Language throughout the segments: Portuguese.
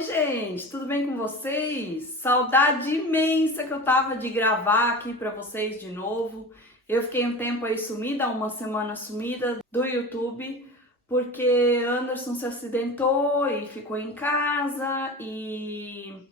Oi, gente, tudo bem com vocês? Saudade imensa que eu tava de gravar aqui pra vocês de novo. Eu fiquei um tempo aí sumida, uma semana sumida do YouTube, porque Anderson se acidentou e ficou em casa e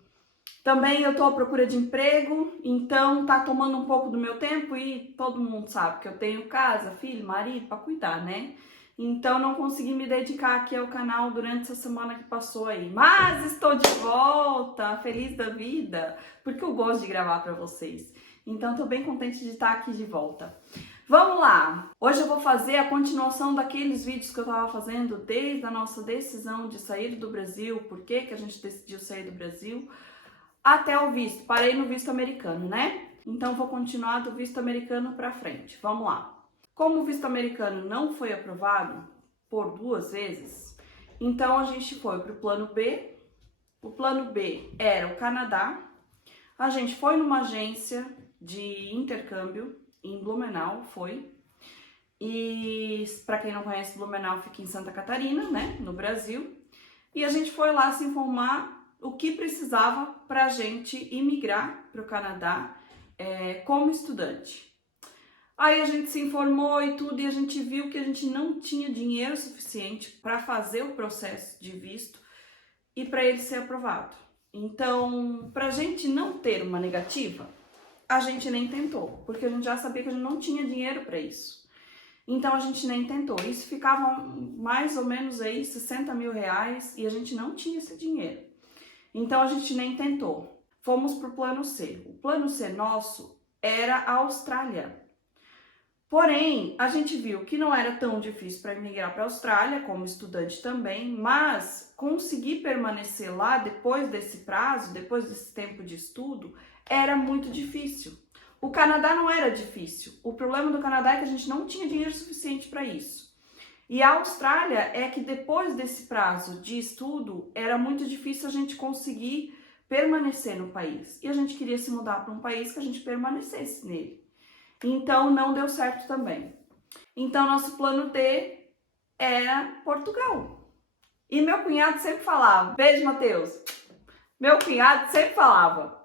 também eu tô à procura de emprego, então tá tomando um pouco do meu tempo e todo mundo sabe que eu tenho casa, filho, marido pra cuidar, né? Então não consegui me dedicar aqui ao canal durante essa semana que passou aí. Mas estou de volta, feliz da vida, porque eu gosto de gravar para vocês. Então tô bem contente de estar aqui de volta. Vamos lá! Hoje eu vou fazer a continuação daqueles vídeos que eu estava fazendo desde a nossa decisão de sair do Brasil, por que que a gente decidiu sair do Brasil, até o visto. Parei no visto americano, né? Então vou continuar do visto americano para frente. Vamos lá! Como o visto americano não foi aprovado por 2 vezes, então a gente foi para o plano B. O plano B era o Canadá. A gente foi numa agência de intercâmbio em Blumenau, E para quem não conhece, Blumenau fica em Santa Catarina, né, no Brasil. E a gente foi lá se informar o que precisava para a gente imigrar para o Canadá como estudante. Aí a gente se informou e tudo, e a gente viu que a gente não tinha dinheiro suficiente para fazer o processo de visto e para ele ser aprovado. Então, para a gente não ter uma negativa, a gente nem tentou, porque a gente já sabia que a gente não tinha dinheiro para isso. Então a gente nem tentou. Isso ficava mais ou menos aí 60 mil reais e a gente não tinha esse dinheiro. Então a gente nem tentou. Fomos para o plano C. O plano C nosso era a Austrália. Porém, a gente viu que não era tão difícil para emigrar para a Austrália, como estudante também, mas conseguir permanecer lá depois desse prazo, depois desse tempo de estudo, era muito difícil. O Canadá não era difícil. O problema do Canadá é que a gente não tinha dinheiro suficiente para isso. E a Austrália é que depois desse prazo de estudo, era muito difícil a gente conseguir permanecer no país. E a gente queria se mudar para um país que a gente permanecesse nele. Então não deu certo também. Então nosso plano D era Portugal. E meu cunhado sempre falava, beijo Matheus, meu cunhado sempre falava,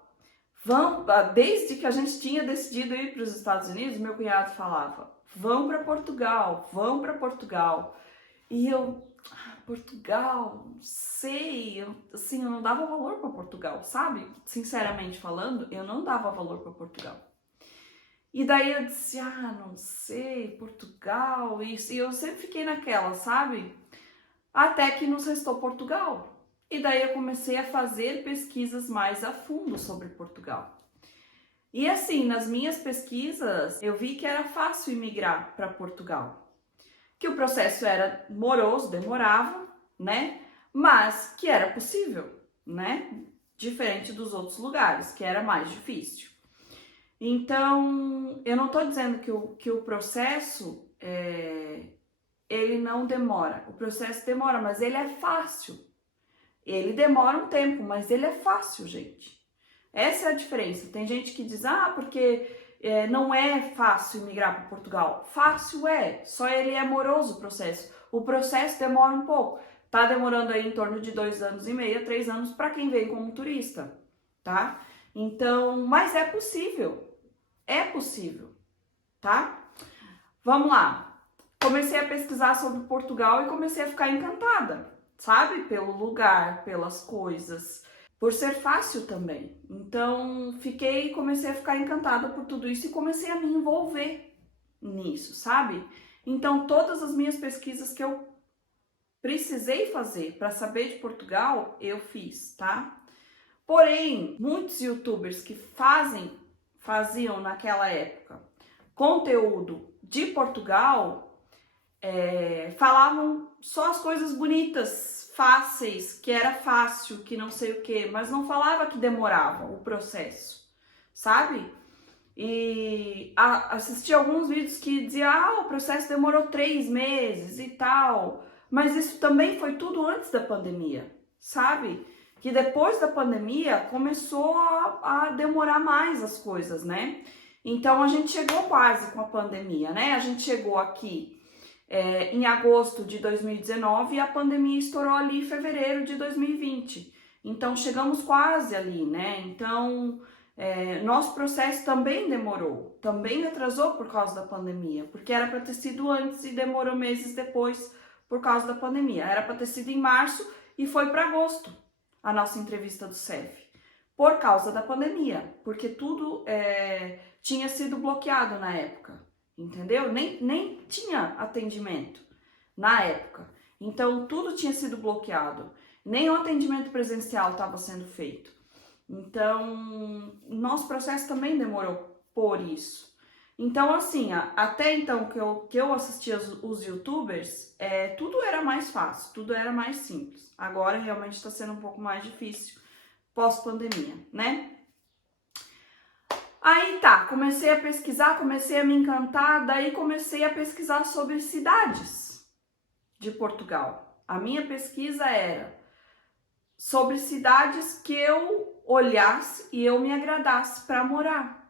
desde que a gente tinha decidido ir para os Estados Unidos, meu cunhado falava, vão para Portugal, vão para Portugal. E eu, Portugal, não sei, eu não dava valor para Portugal, sabe? Sinceramente falando, eu não dava valor para Portugal. E daí eu disse, não sei, Portugal, isso. E eu sempre fiquei naquela, sabe? Até que nos restou Portugal. E daí eu comecei a fazer pesquisas mais a fundo sobre Portugal. E assim, nas minhas pesquisas, eu vi que era fácil imigrar para Portugal. Que o processo era moroso, demorava, né? Mas que era possível, né? Diferente dos outros lugares, que era mais difícil. Então, eu não estou dizendo que o processo, ele não demora. O processo demora, mas ele é fácil. Ele demora um tempo, mas ele é fácil, gente. Essa é a diferença. Tem gente que diz, porque não é fácil migrar para Portugal. Fácil é, só ele é moroso o processo. O processo demora um pouco. Tá demorando aí em torno de 2 anos e meio, 3 anos para quem vem como turista, tá? Então, mas é possível. É possível, tá? Vamos lá. Comecei a pesquisar sobre Portugal e comecei a ficar encantada, sabe? Pelo lugar, pelas coisas, por ser fácil também. Então, comecei a ficar encantada por tudo isso e comecei a me envolver nisso, sabe? Então, todas as minhas pesquisas que eu precisei fazer para saber de Portugal, eu fiz, tá? Porém, muitos youtubers que faziam naquela época conteúdo de Portugal, falavam só as coisas bonitas, fáceis, que era fácil, que não sei o que, mas não falava que demorava o processo, sabe? E assisti alguns vídeos que diziam, o processo demorou 3 meses e tal, mas isso também foi tudo antes da pandemia, sabe? Que depois da pandemia começou a demorar mais as coisas, né? Então a gente chegou quase com a pandemia, né? A gente chegou aqui em agosto de 2019 e a pandemia estourou ali em fevereiro de 2020. Então chegamos quase ali, né? Então nosso processo também demorou, também atrasou por causa da pandemia, porque era para ter sido antes e demorou meses depois por causa da pandemia. Era para ter sido em março e foi para agosto a nossa entrevista do CEF, por causa da pandemia, porque tudo tinha sido bloqueado na época, entendeu? Nem tinha atendimento na época, então tudo tinha sido bloqueado, nem o atendimento presencial estava sendo feito. Então, nosso processo também demorou por isso. Então, assim, até então que eu assistia os youtubers, tudo era mais fácil, tudo era mais simples. Agora, realmente, está sendo um pouco mais difícil pós-pandemia, né? Aí tá, comecei a pesquisar, comecei a me encantar, daí comecei a pesquisar sobre cidades de Portugal. A minha pesquisa era sobre cidades que eu olhasse e eu me agradasse para morar,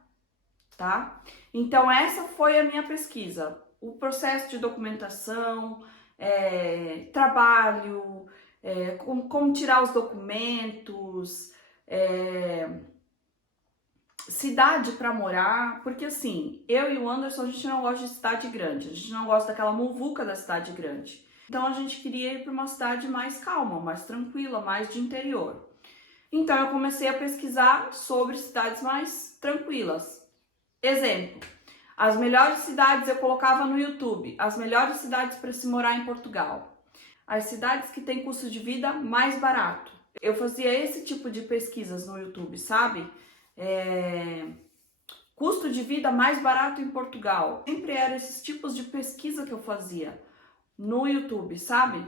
tá? Então essa foi a minha pesquisa, o processo de documentação, trabalho, como tirar os documentos, cidade para morar, porque assim, eu e o Anderson, a gente não gosta de cidade grande, a gente não gosta daquela muvuca da cidade grande. Então a gente queria ir para uma cidade mais calma, mais tranquila, mais de interior. Então eu comecei a pesquisar sobre cidades mais tranquilas. Exemplo, as melhores cidades eu colocava no YouTube, as melhores cidades para se morar em Portugal. As cidades que têm custo de vida mais barato. Eu fazia esse tipo de pesquisas no YouTube, sabe? Custo de vida mais barato em Portugal. Sempre eram esses tipos de pesquisa que eu fazia no YouTube, sabe?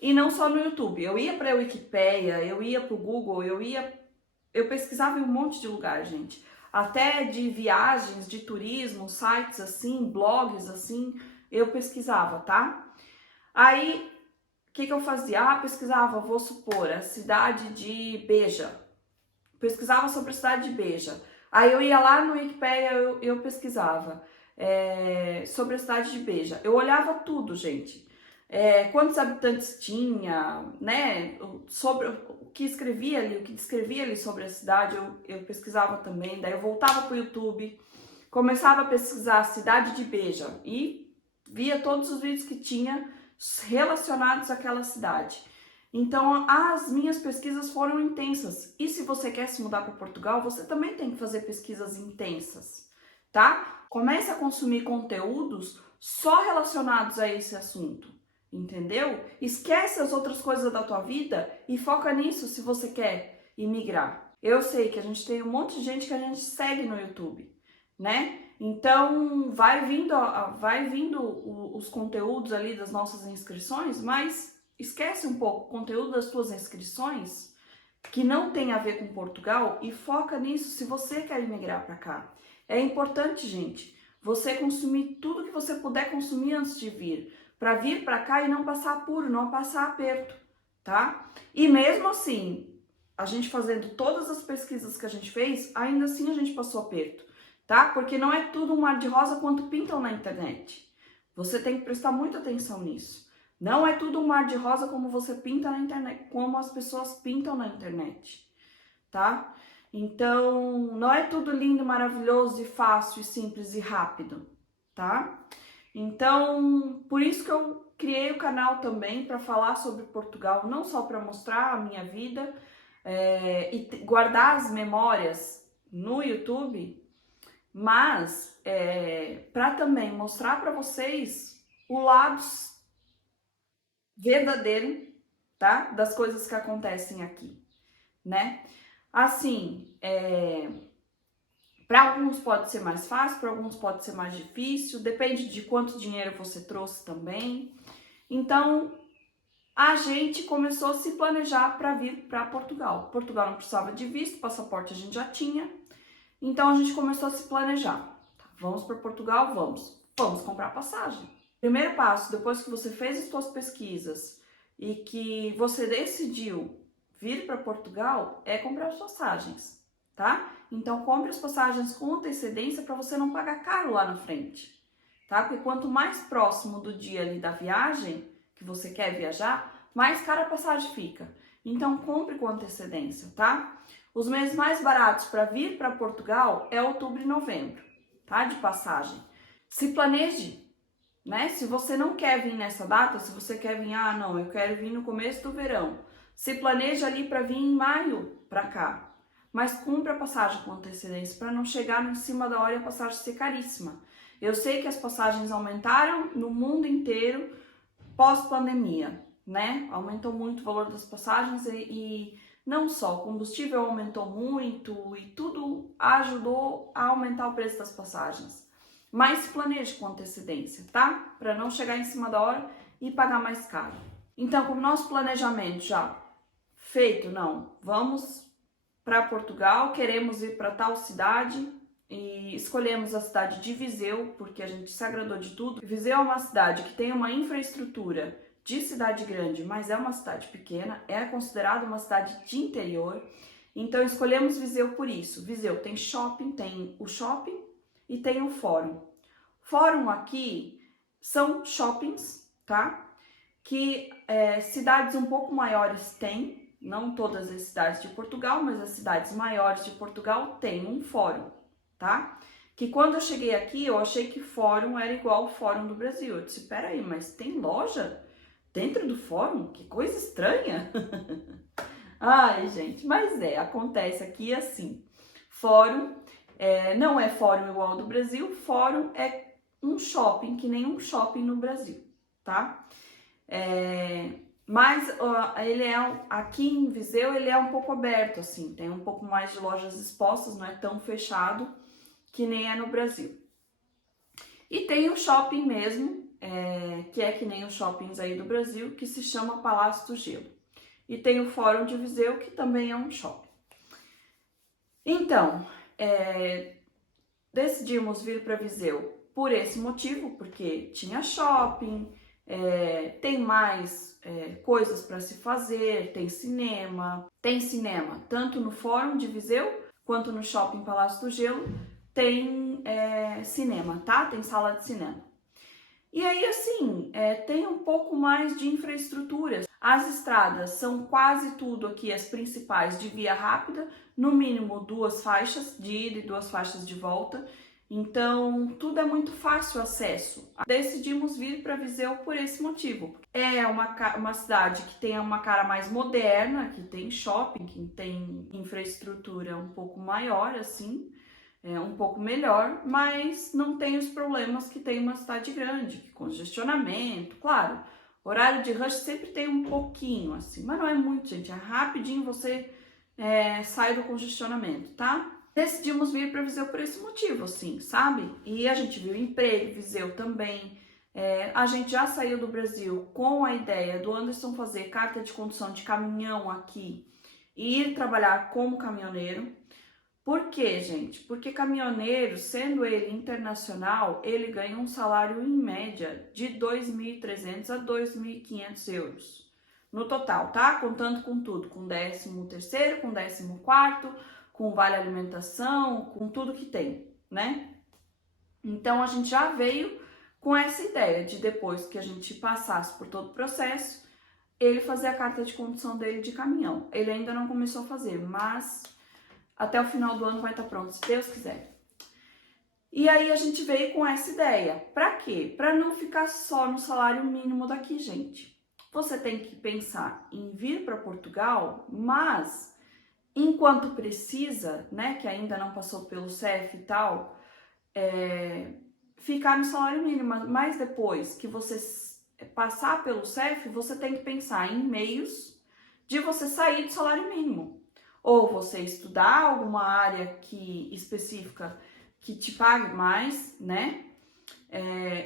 E não só no YouTube. Eu ia para a Wikipédia, eu ia para o Google, eu pesquisava em um monte de lugar, gente. Até de viagens, de turismo, sites assim, blogs assim, eu pesquisava, tá? Aí, o que eu fazia? Pesquisava, vou supor, a cidade de Beja. Pesquisava sobre a cidade de Beja. Aí eu ia lá no Wikipédia, eu pesquisava sobre a cidade de Beja. Eu olhava tudo, gente. Quantos habitantes tinha, né? Sobre o que escrevia ali, o que descrevia ali sobre a cidade, eu pesquisava também. Daí eu voltava para o YouTube, começava a pesquisar a cidade de Beja e via todos os vídeos que tinha relacionados àquela cidade. Então, as minhas pesquisas foram intensas. E se você quer se mudar para Portugal, você também tem que fazer pesquisas intensas, tá? Comece a consumir conteúdos só relacionados a esse assunto, entendeu? Esquece as outras coisas da tua vida e foca nisso se você quer imigrar. Eu sei que a gente tem um monte de gente que a gente segue no YouTube, né? Então, vai vindo os conteúdos ali das nossas inscrições, mas esquece um pouco o conteúdo das tuas inscrições, que não tem a ver com Portugal, e foca nisso se você quer imigrar para cá. É importante, gente, você consumir tudo que você puder consumir antes de vir, para vir para cá e não passar apuro, não passar aperto, tá? E mesmo assim, a gente fazendo todas as pesquisas que a gente fez, ainda assim a gente passou aperto, tá? Porque não é tudo um mar de rosa quanto pintam na internet. Você tem que prestar muita atenção nisso. Não é tudo um mar de rosa como você pinta na internet, como as pessoas pintam na internet, tá? Então, não é tudo lindo, maravilhoso e fácil e simples e rápido, tá? Então, por isso que eu criei o canal também para falar sobre Portugal, não só para mostrar a minha vida e guardar as memórias no YouTube, mas para também mostrar para vocês o lado verdadeiro, tá? Das coisas que acontecem aqui, né? Assim, para alguns pode ser mais fácil, para alguns pode ser mais difícil, depende de quanto dinheiro você trouxe também. Então, a gente começou a se planejar para vir para Portugal. Portugal não precisava de visto, passaporte a gente já tinha. Então, a gente começou a se planejar. Vamos para Portugal? Vamos comprar passagem. Primeiro passo, depois que você fez as suas pesquisas e que você decidiu vir para Portugal, é comprar as passagens, tá? Então, compre as passagens com antecedência para você não pagar caro lá na frente, tá? Porque quanto mais próximo do dia ali da viagem que você quer viajar, mais cara a passagem fica. Então compre com antecedência, tá? Os meses mais baratos para vir para Portugal é outubro e novembro, tá? De passagem. Se planeje, né? Se você não quer vir nessa data, se você quer vir, não, eu quero vir no começo do verão. Se planeja ali para vir em maio para cá. Mas compre a passagem com antecedência para não chegar em cima da hora e a passagem ser caríssima. Eu sei que as passagens aumentaram no mundo inteiro pós-pandemia, né? Aumentou muito o valor das passagens e não só, o combustível aumentou muito e tudo ajudou a aumentar o preço das passagens. Mas se planeje com antecedência, tá? Para não chegar em cima da hora e pagar mais caro. Então, com o nosso planejamento já feito, não, vamos para Portugal, queremos ir para tal cidade e escolhemos a cidade de Viseu, porque a gente se agradou de tudo. Viseu é uma cidade que tem uma infraestrutura de cidade grande, mas é uma cidade pequena, é considerada uma cidade de interior, então escolhemos Viseu por isso. Viseu tem shopping, tem o shopping e tem o fórum. Fórum aqui são shoppings, tá? Que cidades um pouco maiores têm, não todas as cidades de Portugal, mas as cidades maiores de Portugal têm um fórum, tá? Que quando eu cheguei aqui, eu achei que fórum era igual ao fórum do Brasil. Eu disse, peraí, mas tem loja dentro do fórum? Que coisa estranha! Ai, gente, mas acontece aqui assim. Fórum não é fórum igual ao do Brasil, fórum é um shopping, que nem um shopping no Brasil, tá? Mas ele aqui em Viseu ele é um pouco aberto, assim, tem um pouco mais de lojas expostas, não é tão fechado que nem é no Brasil. E tem o shopping mesmo, que é que nem os shoppings aí do Brasil, que se chama Palácio do Gelo. E tem o Fórum de Viseu, que também é um shopping. Então, decidimos vir para Viseu por esse motivo, porque tinha shopping, tem mais coisas para se fazer, tem cinema tanto no Fórum de Viseu quanto no Shopping Palácio do Gelo tem cinema, tá? Tem sala de cinema. E aí, assim, tem um pouco mais de infraestrutura. As estradas são quase tudo aqui, as principais, de via rápida, no mínimo 2 faixas de ida e 2 faixas de volta. Então, tudo é muito fácil acesso. Decidimos vir para Viseu por esse motivo. É uma cidade que tem uma cara mais moderna, que tem shopping, que tem infraestrutura um pouco maior, assim, um pouco melhor, mas não tem os problemas que tem uma cidade grande, que congestionamento, claro. Horário de rush sempre tem um pouquinho, assim, mas não é muito, gente. É rapidinho você sai do congestionamento, tá? Decidimos vir para Viseu por esse motivo, assim, sabe? E a gente viu emprego, Viseu também. A gente já saiu do Brasil com a ideia do Anderson fazer carta de condução de caminhão aqui e ir trabalhar como caminhoneiro. Por quê, gente? Porque caminhoneiro, sendo ele internacional, ele ganha um salário em média de 2.300 a 2.500 euros. No total, tá? Contando com tudo, com 13º, com 14º, com vale alimentação, com tudo que tem, né? Então, a gente já veio com essa ideia de depois que a gente passasse por todo o processo, ele fazer a carta de condução dele de caminhão. Ele ainda não começou a fazer, mas até o final do ano vai estar pronto, se Deus quiser. E aí a gente veio com essa ideia. Pra quê? Pra não ficar só no salário mínimo daqui, gente. Você tem que pensar em vir para Portugal, mas enquanto precisa, né, que ainda não passou pelo CEF e tal, ficar no salário mínimo. Mas depois que você passar pelo CEF, você tem que pensar em meios de você sair do salário mínimo. Ou você estudar alguma área específica que te pague mais, né?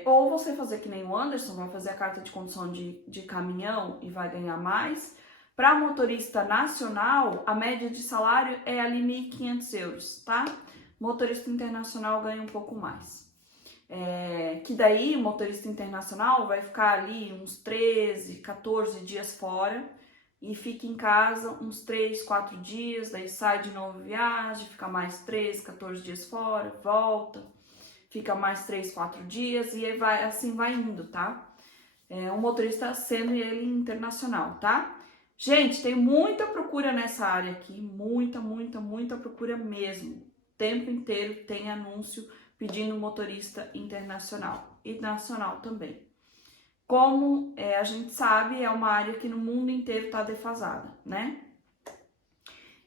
Ou você fazer que nem o Anderson, vai fazer a carta de condução de caminhão e vai ganhar mais. Para motorista nacional, a média de salário é ali 1.500 euros, tá? Motorista internacional ganha um pouco mais. Que daí o motorista internacional vai ficar ali uns 13, 14 dias fora e fica em casa uns 3, 4 dias, daí sai de novo viagem, fica mais 13, 14 dias fora, volta, fica mais 3, 4 dias e aí vai, assim vai indo, tá? Um motorista sendo ele internacional, tá? Gente, tem muita procura nessa área aqui, muita procura mesmo. O tempo inteiro tem anúncio pedindo motorista internacional e nacional também. Como a gente sabe, é uma área que no mundo inteiro está defasada, né?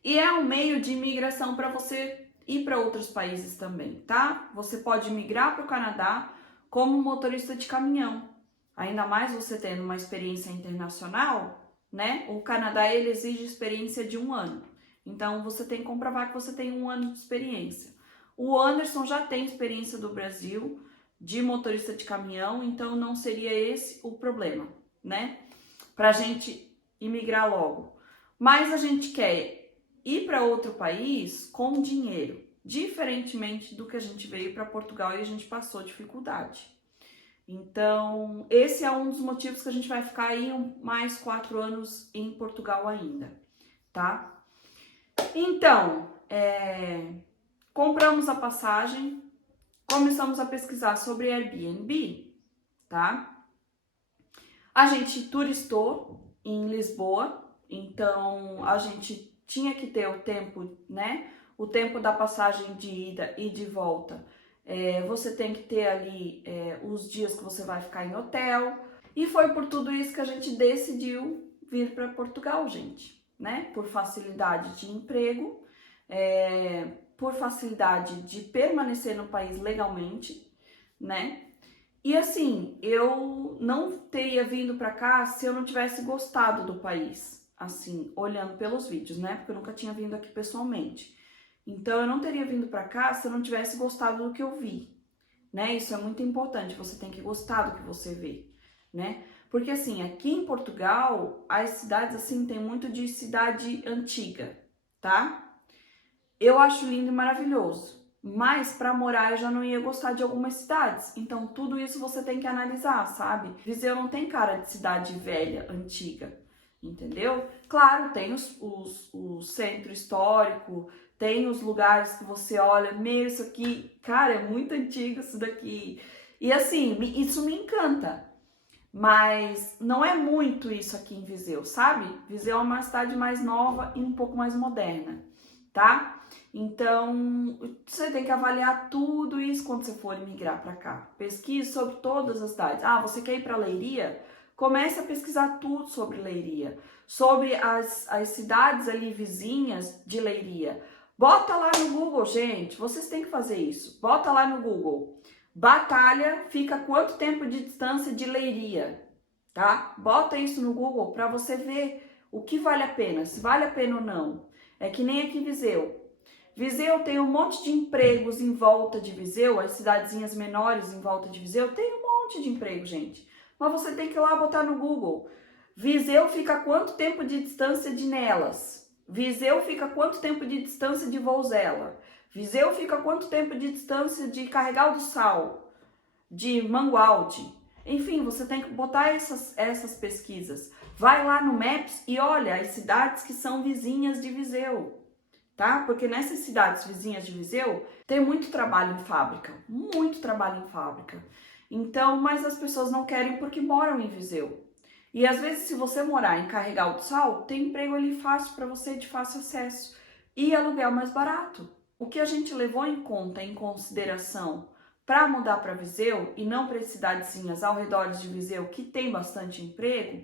E é um meio de imigração para você ir para outros países também, tá? Você pode migrar para o Canadá como motorista de caminhão. Ainda mais você tendo uma experiência internacional, né? O Canadá, ele exige experiência de 1 ano. Então, você tem que comprovar que você tem 1 ano de experiência. O Anderson já tem experiência do Brasil de motorista de caminhão, então não seria esse o problema, né? Pra gente imigrar logo. Mas a gente quer ir para outro país com dinheiro, diferentemente do que a gente veio para Portugal e a gente passou dificuldade. Então, esse é um dos motivos que a gente vai ficar aí mais 4 anos em Portugal ainda, tá? Então, compramos a passagem, começamos a pesquisar sobre Airbnb, tá? A gente turistou em Lisboa, então a gente tinha que ter o tempo, né? O tempo da passagem de ida e de volta. Você tem que ter ali os dias que você vai ficar em hotel. E foi por tudo isso que a gente decidiu vir para Portugal, gente, né? Por facilidade de emprego, por facilidade de permanecer no país legalmente, né? E assim, eu não teria vindo para cá se eu não tivesse gostado do país, assim, olhando pelos vídeos, né? Porque eu nunca tinha vindo aqui pessoalmente. Então, eu não teria vindo para cá se eu não tivesse gostado do que eu vi, né? Isso é muito importante, você tem que gostar do que você vê, né? Porque assim, aqui em Portugal, as cidades assim tem muito de cidade antiga, tá? Eu acho lindo e maravilhoso, mas para morar eu já não ia gostar de algumas cidades. Então, tudo isso você tem que analisar, sabe? Viseu não tem cara de cidade velha, antiga, entendeu? Claro, tem o centro histórico, tem os lugares que você olha, meu, isso aqui, cara, é muito antigo isso daqui. E assim, isso me encanta. Mas não é muito isso aqui em Viseu, sabe? Viseu é uma cidade mais nova e um pouco mais moderna, tá? Então, você tem que avaliar tudo isso quando você for migrar para cá. Pesquise sobre todas as cidades. Ah, você quer ir para Leiria? Comece a pesquisar tudo sobre Leiria, sobre as cidades ali vizinhas de Leiria. Bota lá no Google, gente, vocês têm que fazer isso. Bota lá no Google. Batalha fica quanto tempo de distância de Leiria, tá? Bota isso no Google para você ver o que vale a pena, se vale a pena ou não. É que nem aqui em Viseu. Viseu tem um monte de empregos em volta de Viseu, as cidadezinhas menores em volta de Viseu, tem um monte de emprego, gente. Mas você tem que ir lá botar no Google. Viseu fica a quanto tempo de distância de Nelas? Viseu fica a quanto tempo de distância de Vouzela? Viseu fica a quanto tempo de distância de Carregal do Sal? De Mangualde? Enfim, você tem que botar essas pesquisas. Vai lá no Maps e olha as cidades que são vizinhas de Viseu, tá? Porque nessas cidades vizinhas de Viseu tem muito trabalho em fábrica, muito trabalho em fábrica. Então, mas as pessoas não querem porque moram em Viseu. E às vezes, se você morar em Carregal do Sal, tem emprego ali fácil para você, de fácil acesso, e aluguel mais barato. O que a gente levou em conta, em consideração, para mudar para Viseu e não para as cidadezinhas ao redor de Viseu que tem bastante emprego,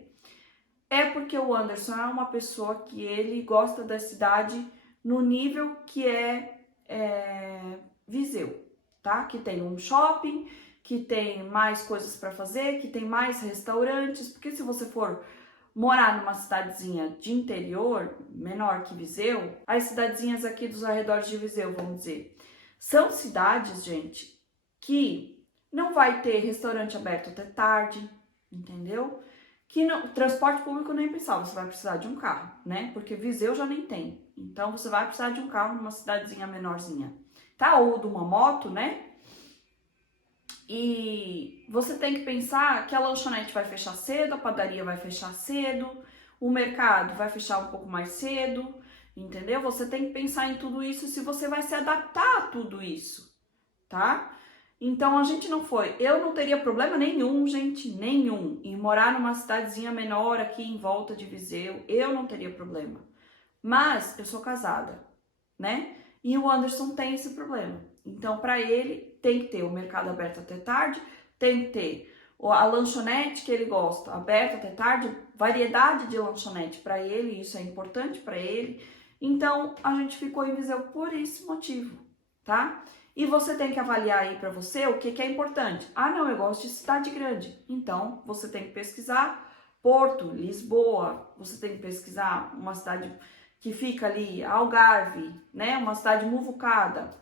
é porque o Anderson é uma pessoa que ele gosta da cidade no nível que Viseu, tá? Que tem um shopping, que tem mais coisas para fazer, que tem mais restaurantes, porque se você for morar numa cidadezinha de interior, menor que Viseu, as cidadezinhas aqui dos arredores de Viseu, vamos dizer, são cidades, gente, que não vai ter restaurante aberto até tarde, entendeu? Que não, transporte público nem pensar, você vai precisar de um carro, né? Porque Viseu já nem tem. Então, você vai precisar de um carro numa cidadezinha menorzinha, tá? Ou de uma moto, né? E você tem que pensar que a lanchonete vai fechar cedo, a padaria vai fechar cedo, o mercado vai fechar um pouco mais cedo, entendeu? Você tem que pensar em tudo isso se você vai se adaptar a tudo isso, tá? Então a gente não foi. Eu não teria problema nenhum, gente, nenhum, em morar numa cidadezinha menor aqui em volta de Viseu. Eu não teria problema. Mas eu sou casada, né? E o Anderson tem esse problema. Então, para ele, tem que ter o mercado aberto até tarde, tem que ter a lanchonete que ele gosta aberta até tarde, variedade de lanchonete para ele, isso é importante para ele. Então, a gente ficou em Viseu por esse motivo, tá? E você tem que avaliar aí para você o que é importante. Ah, não, eu gosto de cidade grande. Então, você tem que pesquisar Porto, Lisboa, você tem que pesquisar uma cidade que fica ali, Algarve, né? Uma cidade muvucada.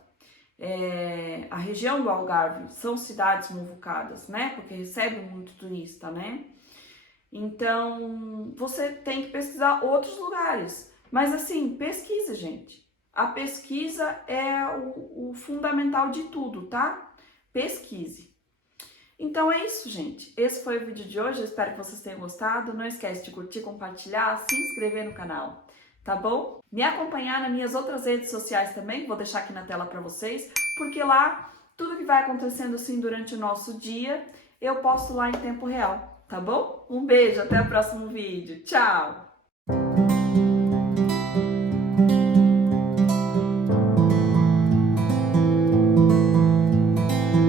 A região do Algarve são cidades muvucadas, né? Porque recebe muito turista, né? Então, você tem que pesquisar outros lugares. Mas assim, pesquisa, gente. A pesquisa é o fundamental de tudo, tá? Pesquise. Então é isso, gente. Esse foi o vídeo de hoje. Eu espero que vocês tenham gostado. Não esquece de curtir, compartilhar, se inscrever no canal, tá bom? Me acompanhar nas minhas outras redes sociais também. Vou deixar aqui na tela para vocês, porque lá tudo que vai acontecendo assim durante o nosso dia, eu posto lá em tempo real, tá bom? Um beijo, até o próximo vídeo. Tchau!